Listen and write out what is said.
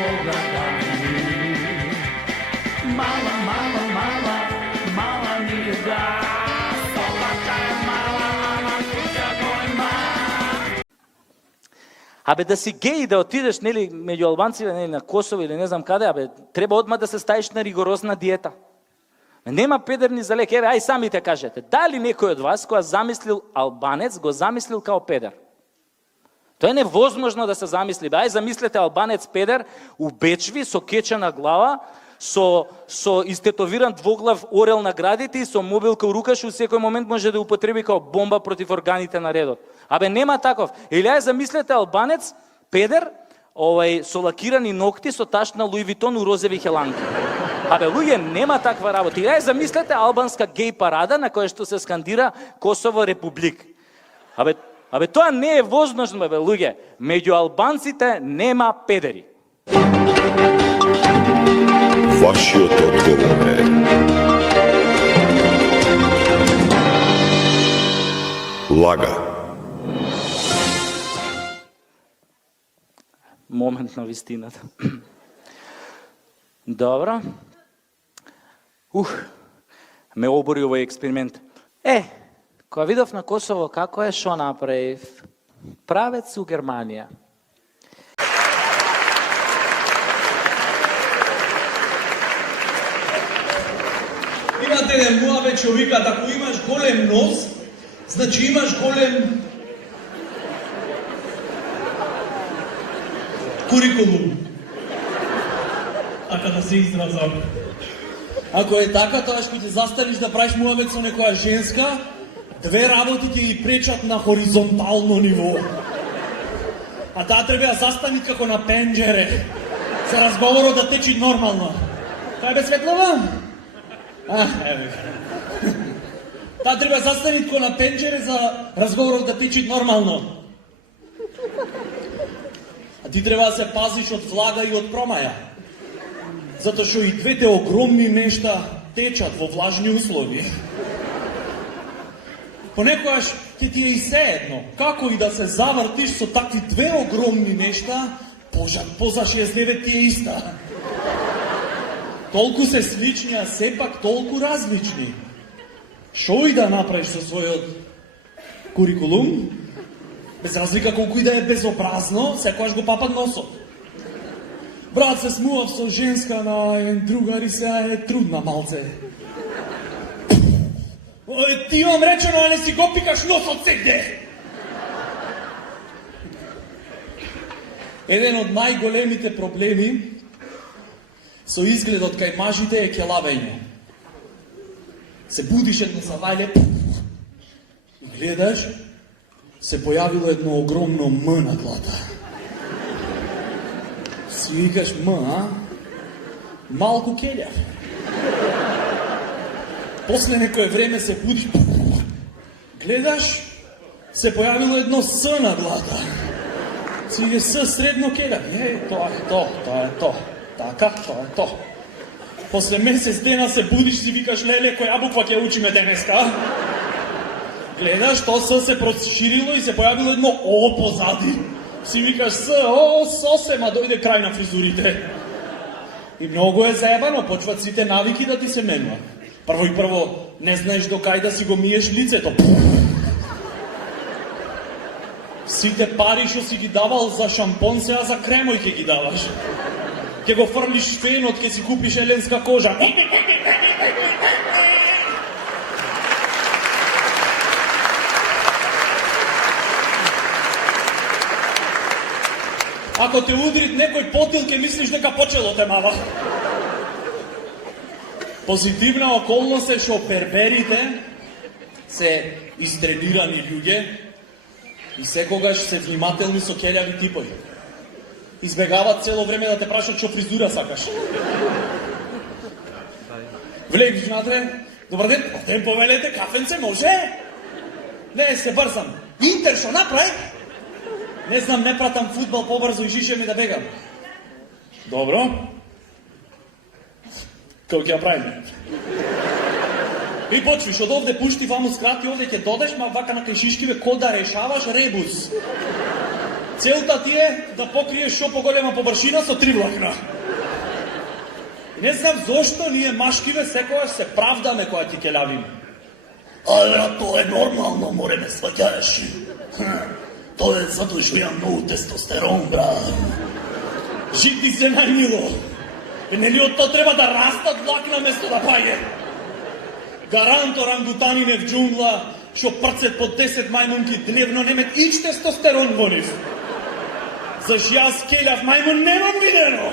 Boga daj. Mala, mala, mala, mala mi da, Slovačka je mala, ама kuća golema. Абе да си гей, да отидеш нели меѓу албанците, нели на Косово или не знам каде, абе треба одма да се ставиш на ригорозна диета. Нема педер ни за лек. Еве, ај самите кажете, дали некој од вас која замислил албанец го замислил као педер? Тоа е невозможно да се замисли. Ај замислете албанец педер у бечви со кечена глава, со истетовиран двоглав орел на градите и со мобилка у рука, што у секој момент може да употреби као бомба против органите на редот. Абе нема таков. Или ај замислете албанец педер со лакирани ногти со ташна Луи Витон у розови хеланки. Абе луѓе, нема таква работа. Или ај замислете албанска гей парада на која што се скандира Косово републик. Абе тоа не е возможно, бе луѓе. Меѓу албанците нема педери. Вашиот одговор е лага. Момент на вистината. Добро. Ме обори овој експеримент. Кога видов на Косово како е, шо направив? Правец у Германија. Имате еден муабет што викат, ако имаш голем нос, значи имаш голем курикулум. Ака да се изразам. Ако е така, тоа што ќе заставиш да правиш муабет со некоја женска, две работи ќе ги пречат на хоризонтално ниво. А таа треба да застани како на пенџере, за разговорот да течи нормално. Кај бе Светлова? Еве. Таа треба да застани како на пенџере за разговорот да течи нормално. А ти треба да се пазиш од влага и од промаја. Затоа што и двете огромни нешта течат во влажни услови. Понекогаш ќе ти е и сеедно, како и да се завртиш со такви две огромни нешта, поза 69 ти е иста. Толку се слични, а сепак толку различни. Шо и да направиш со својот курикулум, без разлика колку и да е безобразно, секојаш го папат носот. Брат, се смував со женска на еден другар и сега е трудна малце. Ти имам речено, а не си го пикаш носот сегде. Еден од најголемите проблеми со изгледот кај мажите е келавење. Се будиш едно завајле и гледаш, се појавило едно огромно М на глата. Си викаш М, а? Малку келјав. После некое време се будиш, гледаш, се појавило едно С на глата. Си иде С средно келјав. Тоа е то. Така, тоа е то. После месец дена се будиш и си викаш, леле, која буква ќе учиме денеска? Гледаш, то С се проширило и се појавило едно О позади. Си викаш сосема дојде крај на фризурите. И многу е заебано, почват сите навики да ти се менуват. Прво не знаеш до кај да си го миеш лицето. Сите пари што си ги давал за шампон, сега за кремој ќе ги даваш. Ќе го фрлиш фенот, ќе си купиш еленска кожа. Ако те удрит некој потил, ќе мислиш дека почело те мава. Позитивна околност е што перберите се изтренирани луѓе и секогаш се внимателни со келјави типови. Избегават цело време да те прашат што фризура сакаш. Влегиш внатре, добар ден, повелете, кафенце може? Не, се брзам. Интер што направи? Не знам, не пратам фудбал побрзо и жише ми да бегам. Добро. Како ќе ја правиме? И почвиш, од овде пушти, ваму скрати, овде ќе додеш, ма вака на кај шишкиве, ко да решаваш ребус. Целта ти е да покриеш што поголема површина со 3 влакна. Не знам зошто ние машкиве секогаш се правдаме кога ти келавиме. А тоа е нормално, море ме сваќаеш. Тоа е затоа што имам многу тестостерон, брат. Жити се најмило. Нели од тоа треба да растат влакна место да паѓе. Гарант орангутанине в џунгла, што прцет по 10 мајмунки дневно немет ич тестостерон во нив. Заш јас келав мајмун немам видено.